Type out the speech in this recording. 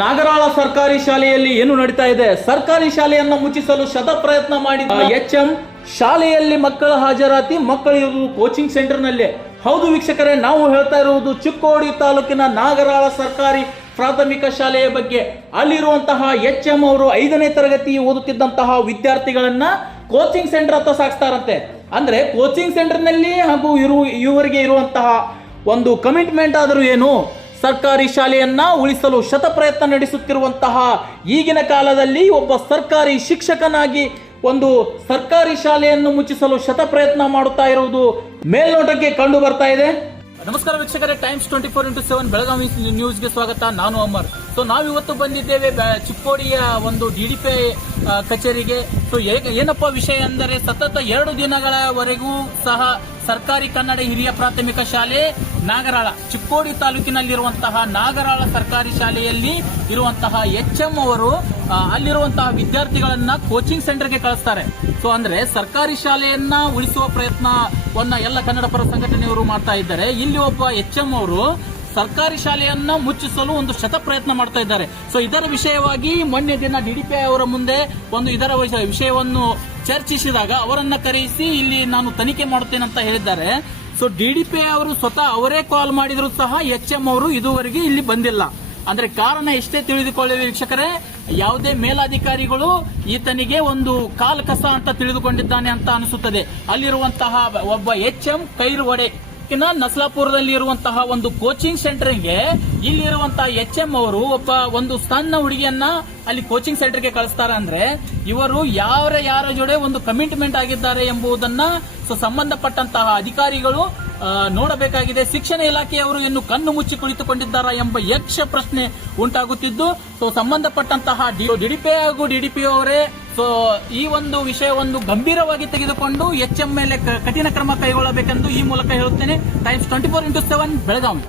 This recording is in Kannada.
ನಾಗರಾಳ ಸರ್ಕಾರಿ ಶಾಲೆಯಲ್ಲಿ ಏನು ನಡೀತಾ ಇದೆ? ಸರ್ಕಾರಿ ಶಾಲೆಯನ್ನ ಮುಚ್ಚಿಸಲು ಶತ ಪ್ರಯತ್ನ ಮಾಡಿದ ಎಚ್ ಎಂ ಶಾಲೆಯಲ್ಲಿ ಮಕ್ಕಳ ಹಾಜರಾತಿ, ಮಕ್ಕಳು ಇರುವುದು ಕೋಚಿಂಗ್ ಸೆಂಟರ್ನಲ್ಲಿ ಹೌದು ವೀಕ್ಷಕರೇ, ನಾವು ಹೇಳ್ತಾ ಇರುವುದು ಚಿಕ್ಕೋಡಿ ತಾಲೂಕಿನ ನಾಗರಾಳ ಸರ್ಕಾರಿ ಪ್ರಾಥಮಿಕ ಶಾಲೆಯ ಬಗ್ಗೆ. ಅಲ್ಲಿರುವಂತಹ ಎಚ್ ಎಂ ಅವರು ಐದನೇ ತರಗತಿ ಓದುತ್ತಿದ್ದಂತಹ ವಿದ್ಯಾರ್ಥಿಗಳನ್ನ ಕೋಚಿಂಗ್ ಸೆಂಟರ್ ಹತ್ತ ಸಾಕ್ತಾರಂತೆ ಅಂದ್ರೆ ಕೋಚಿಂಗ್ ಸೆಂಟರ್ನಲ್ಲಿ ಹಾಗೂ ಇರು ಇವರಿಗೆ ಇರುವಂತಹ ಒಂದು ಕಮಿಟ್ಮೆಂಟ್ ಆದರೂ ಏನು? ಸರ್ಕಾರಿ ಶಾಲೆಯನ್ನ ಉಳಿಸಲು ಶತ ಪ್ರಯತ್ನ ನಡೆಸುತ್ತಿರುವಂತಹ ಈಗಿನ ಕಾಲದಲ್ಲಿ ಒಬ್ಬ ಸರ್ಕಾರಿ ಶಿಕ್ಷಕನಾಗಿ ಒಂದು ಸರ್ಕಾರಿ ಶಾಲೆಯನ್ನು ಮುಚ್ಚಿಸಲು ಶತ ಪ್ರಯತ್ನ ಮಾಡುತ್ತಾ ಇರುವುದು ಮೇಲ್ನೋಟಕ್ಕೆ ಕಂಡು ಬರ್ತಾ ಇದೆ. ನಮಸ್ಕಾರ ವೀಕ್ಷಕರೇ times twenty four into seven Belagavi ನ್ಯೂಸ್ಗೆ ಸ್ವಾಗತ. ನಾನು ಅಮರ್. ಸೊ ನಾವಿವತ್ತು ಬಂದಿದ್ದೇವೆ ಚಿಕ್ಕೋಡಿಯ ಒಂದು ಡಿ ಡಿ ಪಿ ಕಚೇರಿಗೆ. ಸೊ ಏನಪ್ಪ ವಿಷಯ ಅಂದರೆ ಸತತ ಎರಡು ದಿನಗಳವರೆಗೂ ಸಹ ಸರ್ಕಾರಿ ಕನ್ನಡ ಹಿರಿಯ ಪ್ರಾಥಮಿಕ ಶಾಲೆ ನಾಗರಾಳ, ಚಿಕ್ಕೋಡಿ ತಾಲೂಕಿನಲ್ಲಿರುವಂತಹ ನಾಗರಾಳ ಸರ್ಕಾರಿ ಶಾಲೆಯಲ್ಲಿ ಇರುವಂತಹ ಎಚ್ ಎಂ ಅವರು ಅಲ್ಲಿರುವಂತಹ ವಿದ್ಯಾರ್ಥಿಗಳನ್ನ ಕೋಚಿಂಗ್ ಸೆಂಟರ್ಗೆ ಕಳಿಸ್ತಾರೆ. ಸೊ ಅಂದ್ರೆ ಸರ್ಕಾರಿ ಶಾಲೆಯನ್ನ ಉಳಿಸುವ ಪ್ರಯತ್ನವನ್ನ ಎಲ್ಲ ಕನ್ನಡ ಪರ ಸಂಘಟನೆಯವರು ಮಾಡ್ತಾ ಇದ್ದಾರೆ. ಇಲ್ಲಿ ಒಬ್ಬ ಎಚ್ ಎಂ ಅವರು ಸರ್ಕಾರಿ ಶಾಲೆಯನ್ನ ಮುಚ್ಚಿಸಲು ಒಂದು ಶತ ಪ್ರಯತ್ನ ಮಾಡ್ತಾ ಇದ್ದಾರೆ. ಸೊ ಇದರ ವಿಷಯವಾಗಿ ಮೊನ್ನೆ ದಿನ ಡಿಡಿಪಿ ಅವರ ಮುಂದೆ ಒಂದು ಇದರ ವಿಷ- ವಿಷಯವನ್ನು ಚರ್ಚಿಸಿದಾಗ ಅವರನ್ನ ಕರೆಯಿಸಿ ಇಲ್ಲಿ ನಾನು ತನಿಖೆ ಮಾಡುತ್ತೇನೆ ಅಂತ ಹೇಳಿದ್ದಾರೆ. ಸೊ ಡಿಡಿಪಿ ಅವರು ಸ್ವತಃ ಅವರೇ ಕಾಲ್ ಮಾಡಿದ್ರು ಸಹ ಎಚ್ ಎಂ ಅವರು ಇದುವರೆಗೆ ಇಲ್ಲಿ ಬಂದಿಲ್ಲ. ಅಂದ್ರೆ ಕಾರಣ ಎಷ್ಟೇ ತಿಳಿದುಕೊಳ್ಳಿ ವೀಕ್ಷಕರೇ, ಯಾವುದೇ ಮೇಲಾಧಿಕಾರಿಗಳು ಈತನಿಗೆ ಒಂದು ಕಾಲ್ ಕಸ ಅಂತ ತಿಳಿದುಕೊಂಡಿದ್ದಾನೆ ಅಂತ ಅನಿಸುತ್ತದೆ. ಅಲ್ಲಿರುವಂತಹ ಒಬ್ಬ ಎಚ್ ಎಂ ಕೈರುವಡೆ ಇನ್ನ ನಸಲಾಪುರದಲ್ಲಿ ಇರುವಂತಹ ಒಂದು ಕೋಚಿಂಗ್ ಸೆಂಟರ್ಗೆ ಇಲ್ಲಿರುವಂತಹ ಎಚ್ ಎಂ ಅವರು ಒಬ್ಬ ಒಂದು ಸಣ್ಣ ಹುಡುಗಿಯನ್ನ ಅಲ್ಲಿ ಕೋಚಿಂಗ್ ಸೆಂಟರ್ಗೆ ಕಳಿಸ್ತಾರ ಅಂದ್ರೆ ಇವರು ಯಾರ ಯಾರ ಜೊತೆ ಒಂದು ಕಮಿಟ್ಮೆಂಟ್ ಆಗಿದ್ದಾರೆ ಎಂಬುದನ್ನ ಸೊ ಸಂಬಂಧಪಟ್ಟಂತಹ ಅಧಿಕಾರಿಗಳು ನೋಡಬೇಕಾಗಿದೆ ಶಿಕ್ಷಣ ಇಲಾಖೆಯವರು ಇನ್ನು ಕಣ್ಣು ಮುಚ್ಚಿ ಕುಳಿತುಕೊಂಡಿದ್ದಾರಾ ಎಂಬ ಯಕ್ಷ ಪ್ರಶ್ನೆ ಉಂಟಾಗುತ್ತಿದ್ದು ಸೊ ಸಂಬಂಧಪಟ್ಟಂತಹ ಡಿಡಿಪಿ ಹಾಗೂ ಡಿಡಿಪಿ ಅವರೇ ಸೊ ಈ ಒಂದು ವಿಷಯವನ್ನು ಗಂಭೀರವಾಗಿ ತೆಗೆದುಕೊಂಡು ಎಚ್ ಎಂ ಮೇಲೆ ಕಠಿಣ ಕ್ರಮ ಕೈಗೊಳ್ಳಬೇಕೆಂದು ಈ ಮೂಲಕ ಹೇಳುತ್ತೇನೆ. Times twenty four into seven Belagavi.